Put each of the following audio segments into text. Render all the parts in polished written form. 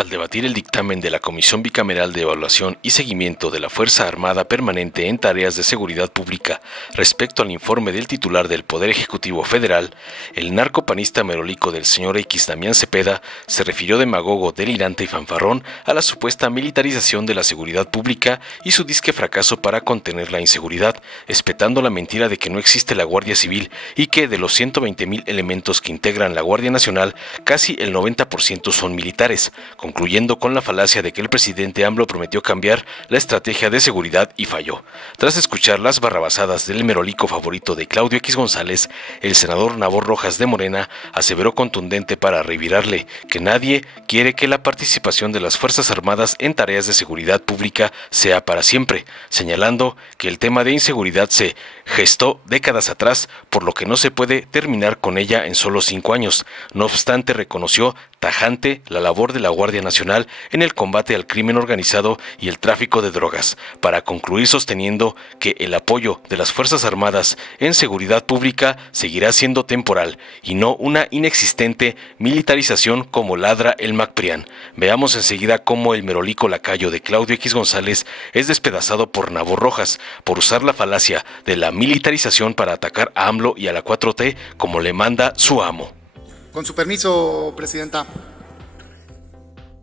Al debatir el dictamen de la Comisión Bicameral de Evaluación y Seguimiento de la Fuerza Armada Permanente en Tareas de Seguridad Pública respecto al informe del titular del Poder Ejecutivo Federal, el narcopanista merolico del señor X Damián Cepeda se refirió demagogo, delirante y fanfarrón a la supuesta militarización de la seguridad pública y su disque fracaso para contener la inseguridad, espetando la mentira de que no existe la Guardia Civil y que de los 120,000 elementos que integran la Guardia Nacional, casi el 90% son militares, concluyendo con la falacia de que el presidente AMLO prometió cambiar la estrategia de seguridad y falló. Tras escuchar las barrabasadas del merolico favorito de Claudio X González, el senador Nabor Rojas de Morena aseveró contundente para revirarle que nadie quiere que la participación de las Fuerzas Armadas en tareas de seguridad pública sea para siempre, señalando que el tema de inseguridad se gestó décadas atrás, por lo que no se puede terminar con ella en solo 5 años. No obstante, reconoció tajante la labor de la Guardia Nacional en el combate al crimen organizado y el tráfico de drogas, para concluir sosteniendo que el apoyo de las Fuerzas Armadas en seguridad pública seguirá siendo temporal y no una inexistente militarización como ladra el MacPrián. Veamos enseguida cómo el merolico lacayo de Claudio X González es despedazado por Nabor Rojas por usar la falacia de la militarización para atacar a AMLO y a la 4T como le manda su amo. Con su permiso, Presidenta.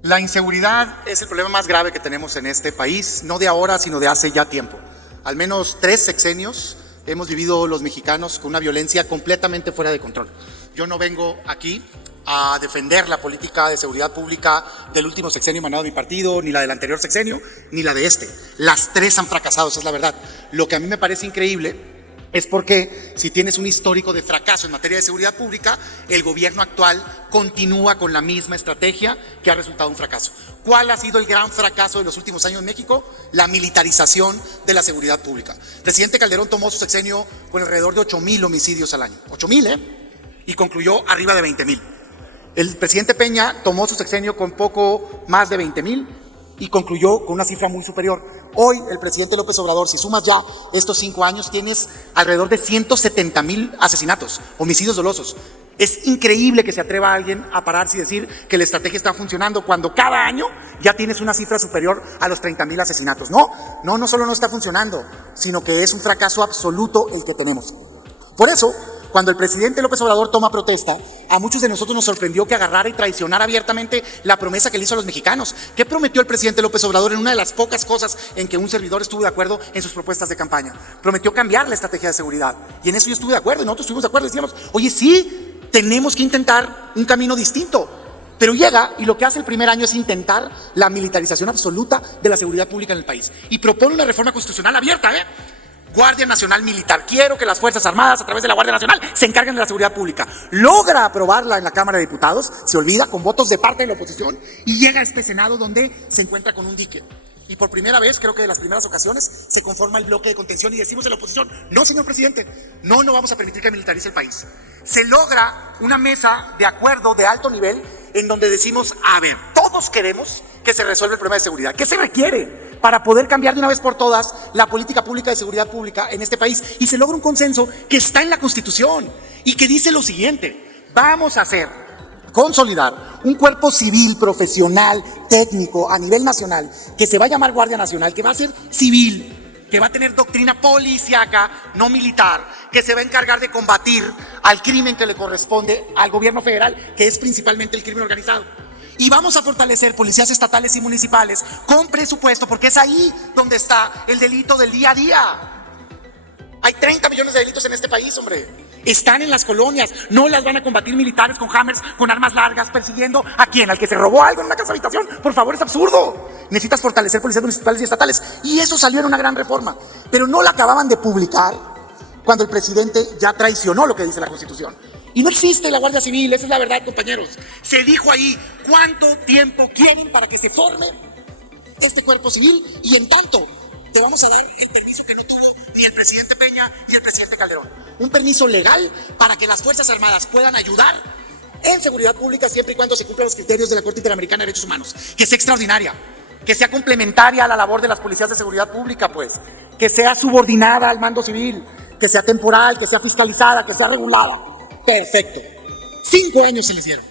La inseguridad es el problema más grave que tenemos en este país, no de ahora, sino de hace ya tiempo. Al menos 3 sexenios hemos vivido los mexicanos con una violencia completamente fuera de control. Yo no vengo aquí a defender la política de seguridad pública del último sexenio emanado de mi partido, ni la del anterior sexenio, ni la de este. Las 3 han fracasado, esa es la verdad. Lo que a mí me parece increíble es porque si tienes un histórico de fracaso en materia de seguridad pública, el gobierno actual continúa con la misma estrategia que ha resultado un fracaso. ¿Cuál ha sido el gran fracaso de los últimos años en México? La militarización de la seguridad pública. El presidente Calderón tomó su sexenio con alrededor de 8,000 homicidios al año. 8,000, y concluyó arriba de 20,000. El presidente Peña tomó su sexenio con poco más de 20,000 y concluyó con una cifra muy superior. Hoy el presidente López Obrador, si sumas ya estos 5 años, tienes alrededor de 170,000 asesinatos, homicidios dolosos. Es increíble que se atreva alguien a pararse y decir que la estrategia está funcionando cuando cada año ya tienes una cifra superior a los 30,000 asesinatos. No solo no está funcionando, sino que es un fracaso absoluto el que tenemos. Por eso, cuando el presidente López Obrador toma protesta, a muchos de nosotros nos sorprendió que agarrara y traicionara abiertamente la promesa que le hizo a los mexicanos. ¿Qué prometió el presidente López Obrador en una de las pocas cosas en que un servidor estuvo de acuerdo en sus propuestas de campaña? Prometió cambiar la estrategia de seguridad. Y en eso yo estuve de acuerdo, y nosotros estuvimos de acuerdo y decíamos, oye, sí, tenemos que intentar un camino distinto. Pero llega y lo que hace el primer año es intentar la militarización absoluta de la seguridad pública en el país. Y propone una reforma constitucional abierta, Guardia Nacional Militar. Quiero que las Fuerzas Armadas, a través de la Guardia Nacional, se encarguen de la seguridad pública. Logra aprobarla en la Cámara de Diputados, se olvida, con votos de parte de la oposición, y llega a este Senado donde se encuentra con un dique. Y por primera vez, creo que de las primeras ocasiones, se conforma el bloque de contención y decimos de la oposición, no, señor presidente, no vamos a permitir que militarice el país. Se logra una mesa de acuerdo de alto nivel en donde decimos, a ver, todos queremos que se resuelva el problema de seguridad. ¿Qué se requiere para poder cambiar de una vez por todas la política pública de seguridad pública en este país? Y se logra un consenso que está en la Constitución y que dice lo siguiente: vamos a consolidar un cuerpo civil, profesional, técnico, a nivel nacional, que se va a llamar Guardia Nacional, que va a ser civil, que va a tener doctrina policíaca, no militar, que se va a encargar de combatir al crimen que le corresponde al gobierno federal, que es principalmente el crimen organizado. Y vamos a fortalecer policías estatales y municipales con presupuesto, porque es ahí donde está el delito del día a día. Hay 30 millones de delitos en este país, hombre. Están en las colonias, no las van a combatir militares con hammers, con armas largas, persiguiendo ¿a quién? ¿Al que se robó algo en una casa habitación? Por favor, es absurdo. Necesitas fortalecer policías municipales y estatales. Y eso salió en una gran reforma. Pero no la acababan de publicar cuando el presidente ya traicionó lo que dice la Constitución. Y no existe la Guardia Civil, esa es la verdad, compañeros. Se dijo ahí, ¿cuánto tiempo quieren para que se forme este cuerpo civil? Y en tanto, te vamos a dar el permiso que no tuvo ni el presidente Peña ni el presidente Calderón. Un permiso legal para que las Fuerzas Armadas puedan ayudar en seguridad pública siempre y cuando se cumplan los criterios de la Corte Interamericana de Derechos Humanos. Que sea extraordinaria, que sea complementaria a la labor de las policías de seguridad pública, que sea subordinada al mando civil, que sea temporal, que sea fiscalizada, que sea regulada. Perfecto. 5 años se les dieron.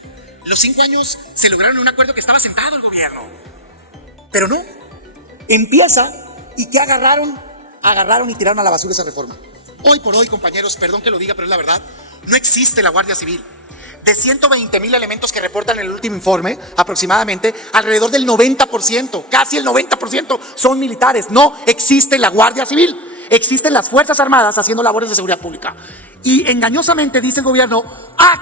Los 5 años se lograron un acuerdo que estaba sentado el gobierno. gobierno. Pero no, empieza y que agarraron y tiraron a la basura esa reforma. Hoy por hoy, compañeros, perdón que lo diga, pero es la verdad, no existe la Guardia Civil. De 120,000 elementos que reportan en el último informe, aproximadamente, alrededor del 90%, casi el 90% son militares. No existe la Guardia Civil. Existen las Fuerzas Armadas haciendo labores de seguridad pública. Y engañosamente dice el gobierno,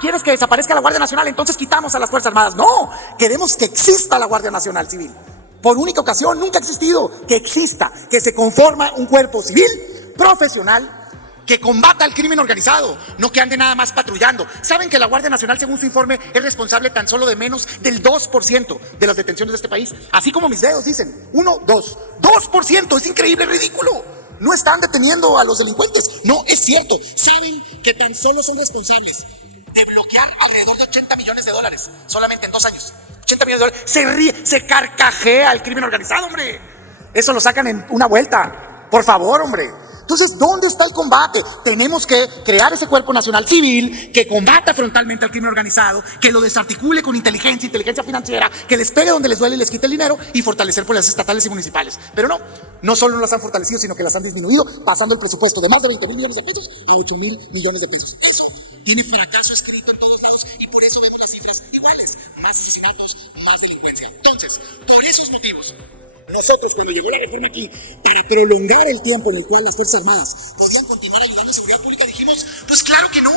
¿quieres que desaparezca la Guardia Nacional? Entonces quitamos a las Fuerzas Armadas. No, queremos que exista la Guardia Nacional Civil. Por única ocasión, nunca ha existido que exista, que se conforma un cuerpo civil, profesional, que combata el crimen organizado, no que ande nada más patrullando. ¿Saben que la Guardia Nacional, según su informe, es responsable tan solo de menos del 2% de las detenciones de este país? Así como mis dedos dicen, 1, 2, 2%, es increíble, ridículo. No están deteniendo a los delincuentes, no es cierto. ¿Saben que tan solo son responsables de bloquear alrededor de 80 millones de dólares solamente en 2 años? 80 millones de dólares, se ríe, se carcajea el crimen organizado, hombre. Eso lo sacan en una vuelta, por favor, hombre. Entonces, ¿dónde está el combate? Tenemos que crear ese cuerpo nacional civil que combata frontalmente al crimen organizado, que lo desarticule con inteligencia financiera, que les pegue donde les duele y les quite el dinero y fortalecer policías estatales y municipales. Pero no solo las han fortalecido, sino que las han disminuido, pasando el presupuesto de más de 20,000 millones de pesos a 8,000 millones de pesos. Eso tiene fracaso escrito en todos lados y por eso vemos las cifras iguales. Más asesinatos, más delincuencia. Entonces, por esos motivos, nosotros, cuando llegó la reforma aquí, para prolongar el tiempo en el cual las Fuerzas Armadas podían continuar ayudando a la seguridad pública, dijimos, pues claro que no.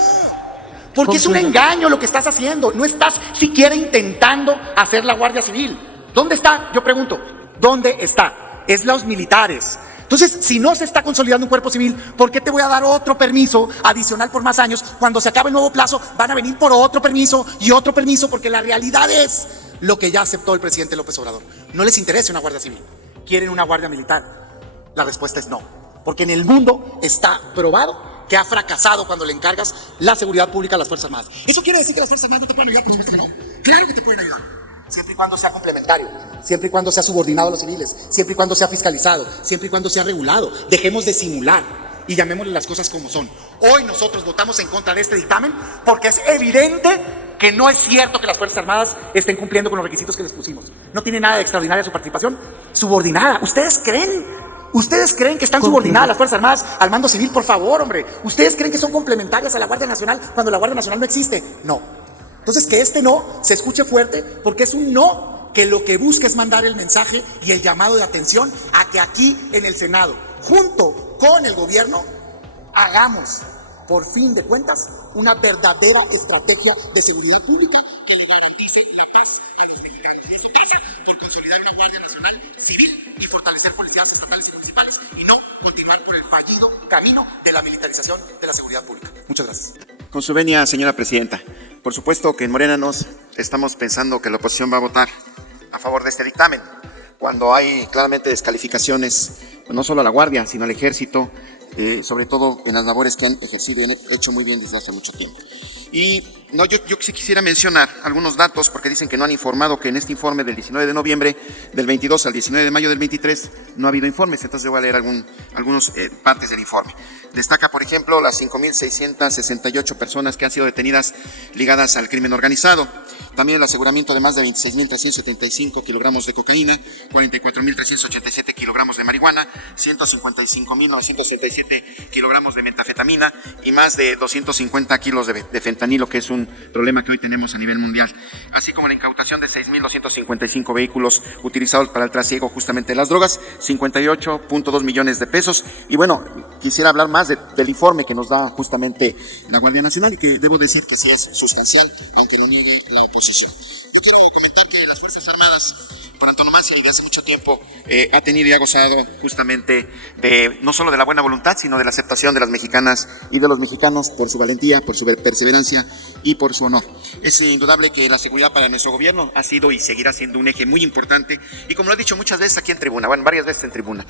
Porque es un engaño lo que estás haciendo. No estás siquiera intentando hacer la Guardia Civil. ¿Dónde está? Yo pregunto, ¿dónde está? Es los militares. Entonces, si no se está consolidando un cuerpo civil, ¿por qué te voy a dar otro permiso adicional por más años? Cuando se acabe el nuevo plazo, van a venir por otro permiso y otro permiso, porque la realidad es lo que ya aceptó el presidente López Obrador. No les interesa una Guardia Civil, quieren una Guardia Militar. La respuesta es no, porque en el mundo está probado que ha fracasado cuando le encargas la seguridad pública a las Fuerzas Armadas. ¿Eso quiere decir que las Fuerzas Armadas no te pueden ayudar? Por supuesto que no. Claro que te pueden ayudar, siempre y cuando sea complementario, siempre y cuando sea subordinado a los civiles, siempre y cuando sea fiscalizado, siempre y cuando sea regulado. Dejemos de simular y llamémosle las cosas como son. Hoy nosotros votamos en contra de este dictamen porque es evidente que no es cierto que las Fuerzas Armadas estén cumpliendo con los requisitos que les pusimos. No tiene nada de extraordinaria su participación. Subordinada. ¿Ustedes creen que están subordinadas las Fuerzas Armadas al mando civil? Por favor, hombre. ¿Ustedes creen que son complementarias a la Guardia Nacional cuando la Guardia Nacional no existe? No. Entonces, que este no se escuche fuerte, porque es un no que lo que busca es mandar el mensaje y el llamado de atención a que aquí en el Senado, junto con el gobierno, hagamos, por fin de cuentas, una verdadera estrategia de seguridad pública que le garantice la paz a los mexicanos. Y eso pasa por consolidar una Guardia Nacional civil y fortalecer policías estatales y municipales, y no continuar por el fallido camino de la militarización de la seguridad pública. Muchas gracias. Con su venia, señora presidenta, por supuesto que en Morena estamos pensando que la oposición va a votar a favor de este dictamen, cuando hay claramente descalificaciones, no solo a la Guardia, sino al Ejército, sobre todo en las labores que han ejercido y han hecho muy bien desde hace mucho tiempo. Y yo sí quisiera mencionar algunos datos, porque dicen que no han informado, que en este informe del 19 de noviembre del 22 al 19 de mayo del 23 no ha habido informes. Entonces yo voy a leer algunas partes del informe. Destaca, por ejemplo, las 5,668 personas que han sido detenidas ligadas al crimen organizado. También el aseguramiento de más de 26,375 kilogramos de cocaína, 44,387 kilogramos de marihuana, 155,967 kilogramos de metanfetamina y más de 250 kilos de fentanilo, que es un problema que hoy tenemos a nivel mundial. Así como la incautación de 6,255 vehículos utilizados para el trasiego justamente de las drogas, 58,2 millones de pesos. Y bueno, quisiera hablar más del informe que nos da justamente la Guardia Nacional y que debo decir que sí es sustancial, aunque lo niegue la oposición. Quiero comentar que las Fuerzas Armadas, por antonomasia y de hace mucho tiempo, ha tenido y ha gozado justamente no solo de la buena voluntad, sino de la aceptación de las mexicanas y de los mexicanos por su valentía, por su perseverancia y por su honor. Es indudable que la seguridad para nuestro gobierno ha sido y seguirá siendo un eje muy importante, y como lo he dicho muchas veces aquí en tribuna, bueno, varias veces en tribuna,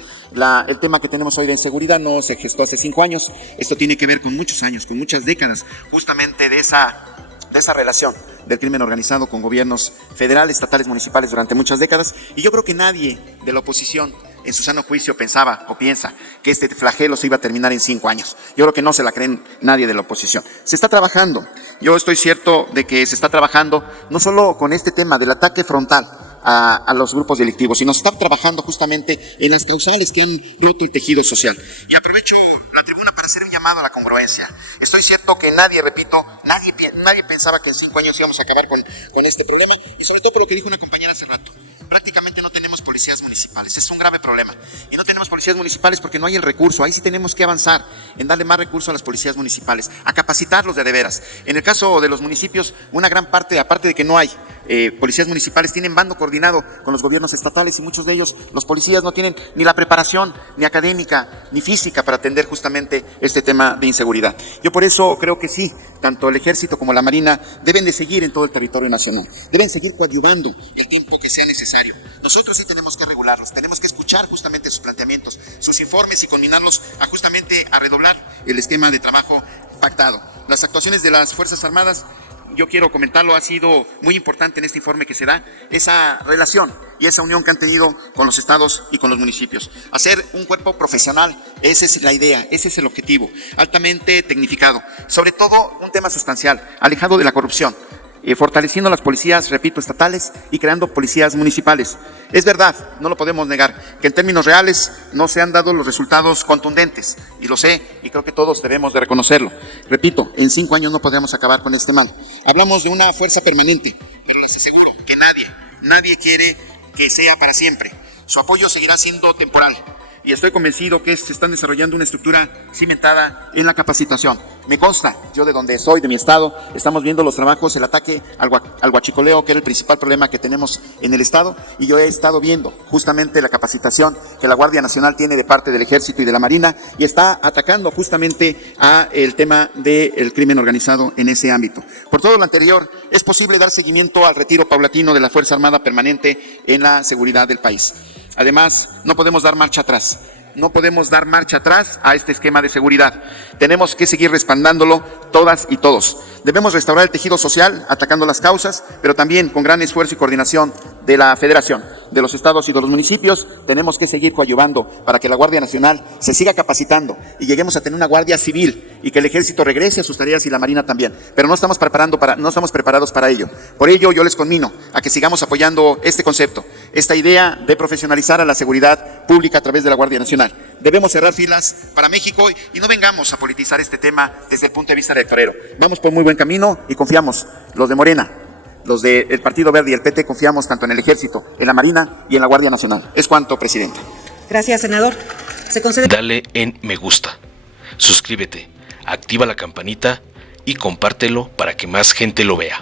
el tema que tenemos hoy de inseguridad no se gestó hace 5 años, esto tiene que ver con muchos años, con muchas décadas, justamente de esa relación del crimen organizado con gobiernos federales, estatales, municipales durante muchas décadas, y yo creo que nadie de la oposición en su sano juicio pensaba o piensa que este flagelo se iba a terminar en 5 años. Yo creo que no se la creen nadie de la oposición. Se está trabajando. Yo estoy cierto de que se está trabajando no solo con este tema del ataque frontal a los grupos delictivos, sino está trabajando justamente en las causales que han roto el tejido social. Y aprovecho la tribuna para hacer un llamado a la congruencia. Estoy cierto que nadie pensaba que en 5 años íbamos a acabar con este problema, y sobre todo por lo que dijo una compañera hace rato. Prácticamente no tenemos policías municipales, es un grave problema. Y no tenemos policías municipales porque no hay el recurso. Ahí sí tenemos que avanzar en darle más recursos a las policías municipales, a capacitarlos de veras. En el caso de los municipios, una gran parte, aparte de que no hay policías municipales, tienen bando coordinado con los gobiernos estatales, y muchos de ellos, los policías, no tienen ni la preparación, ni académica, ni física para atender justamente este tema de inseguridad. Yo por eso creo que sí, tanto el Ejército como la Marina deben de seguir en todo el territorio nacional, deben seguir coadyuvando el tiempo que sea necesario. Nosotros sí tenemos que regularlos, tenemos que escuchar justamente sus planteamientos, sus informes, y combinarlos a redoblar el esquema de trabajo pactado. Las actuaciones de las Fuerzas Armadas, yo quiero comentarlo, ha sido muy importante en este informe que se da, esa relación y esa unión que han tenido con los estados y con los municipios. Hacer un cuerpo profesional, esa es la idea, ese es el objetivo, altamente tecnificado, sobre todo un tema sustancial, alejado de la corrupción, fortaleciendo las policías, repito, estatales, y creando policías municipales. Es verdad, no lo podemos negar, que en términos reales no se han dado los resultados contundentes, y lo sé, y creo que todos debemos de reconocerlo. Repito, en 5 años no podemos acabar con este mal. Hablamos de una fuerza permanente, pero les aseguro que nadie quiere que sea para siempre. Su apoyo seguirá siendo temporal, y estoy convencido que se están desarrollando una estructura cimentada en la capacitación. Me consta, yo de donde soy, de mi estado, estamos viendo los trabajos, el ataque al huachicoleo, que era el principal problema que tenemos en el estado, y yo he estado viendo justamente la capacitación que la Guardia Nacional tiene de parte del Ejército y de la Marina, y está atacando justamente a el tema del crimen organizado en ese ámbito. Por todo lo anterior, es posible dar seguimiento al retiro paulatino de la Fuerza Armada Permanente en la seguridad del país. Además, no podemos dar marcha atrás. No podemos dar marcha atrás a este esquema de seguridad. Tenemos que seguir respaldándolo todas y todos. Debemos restaurar el tejido social atacando las causas, pero también con gran esfuerzo y coordinación de la Federación, de los estados y de los municipios. Tenemos que seguir coadyuvando para que la Guardia Nacional se siga capacitando y lleguemos a tener una Guardia Civil, y que el Ejército regrese a sus tareas, y la Marina también. Pero no estamos preparados para ello. Por ello, yo les conmino a que sigamos apoyando este concepto, esta idea de profesionalizar a la seguridad pública a través de la Guardia Nacional. Debemos cerrar filas para México y no vengamos a politizar este tema desde el punto de vista electorero. Vamos por muy buen camino y confiamos, los de Morena, los del Partido Verde y el PT, confiamos tanto en el Ejército, en la Marina y en la Guardia Nacional. Es cuanto, presidente. Gracias, senador. Se concede. Dale en me gusta, suscríbete, activa la campanita y compártelo para que más gente lo vea.